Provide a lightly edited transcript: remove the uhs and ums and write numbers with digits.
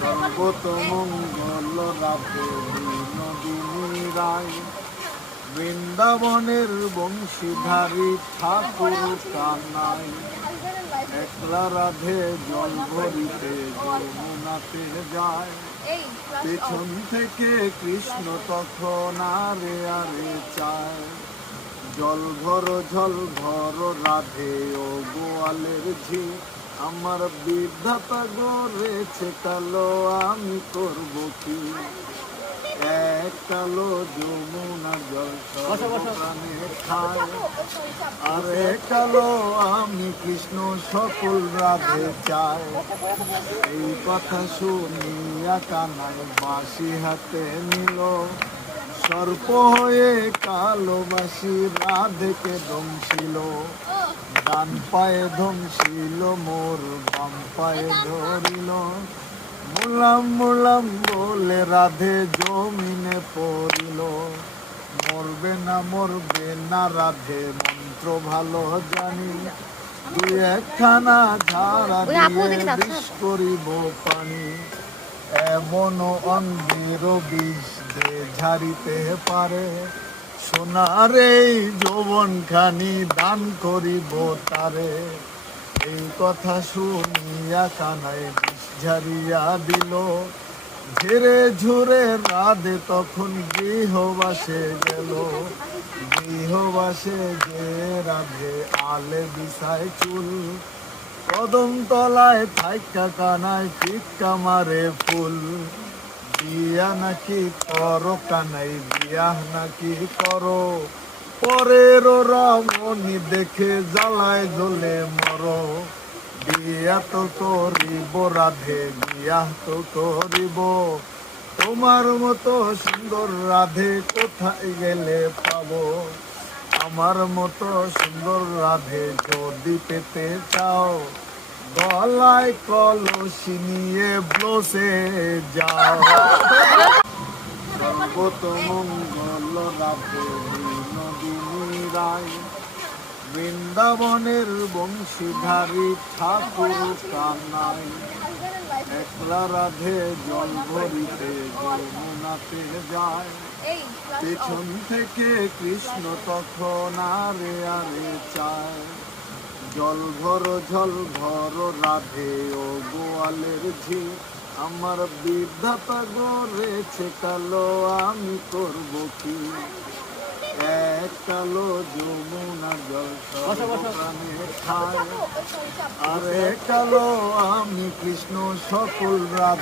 সর্বতমঙ্গল রাধে বিনোদিনী রায়, বৃন্দাবনের বংশীধারী ঠাকুর কানাই। একলা রাধে জল ভরিতে যমুনাতে যায়, পেছন থেকে কৃষ্ণ তখন আরে আরে চায়। জল ভর রাধে ও গোয়ালের ঝি, আমার বিধাতা গড়েছে কালো, আমি করব কি? এক কালো যমুনা জল প্রাণে খায়, আর এক কালো আমি কৃষ্ণ সকল রাধে চাই। এই কথা শুনিয়া কানাই বাঁশি হাতে নিল, সর্প হয়ে কালো বাঁশি রাধেকে দমছিল। ডান পায়ে ধমছিল মোর, বাম পায়ে ধরিল, মুলাম মুলাম বলে রাধে জমিনে পড়িল। মরবে না রাধে মন্ত্র ভালো জানি, দুই একখানা ঝাড়া দিয়ে বিষ করিব পানি। এমন অন্ধের বিষ দে ঝাড়িতে পারে, সোনার এই যৌবন খানি দান করিব তারে। এই কথা শুনিয়া কানাই বিষ ঝাড়িয়া দিল, ঝেড়ে ঝুরে রাধে তখন গৃহবাসে গেল। গৃহবাসে যে রাধে আলে বিছায় চুল, কদম তলায় থাইকা কানাই ফিক্কা মারে ফুল। বিয়া নাকি করো কানাই, বিয়া নাকি করো, পরের রমণী দেখে জ্বালায় জ্বলে মরো। বিয়া তো করিব রাধে, বিয়া তো করিব, তোমার মতো সুন্দর রাধে কোথায় গেলে পাবো? আমার মতো সুন্দর রাধে যদি পেতে চাও, গলায় কলসি নিয়ে ব্লোসে যাও। সর্বতমঙ্গল রাধে বিনোদিনী রায়, বৃন্দাবনের বংশীধারী ঠাকুর কানাই। একলা রাধে জল ভরিতে যমুনাতে যায়, পেছন থেকে কৃষ্ণ তখন আরে আরে চায়। জল ভর রাধে ও গোয়ালের ঝি, আমার বিধাতা গড়েছে কালো, আমি করব কি? এক কালো যমুনা জল প্রাণে খায়, আর এক কালো আমি কৃষ্ণ সকল রাধে।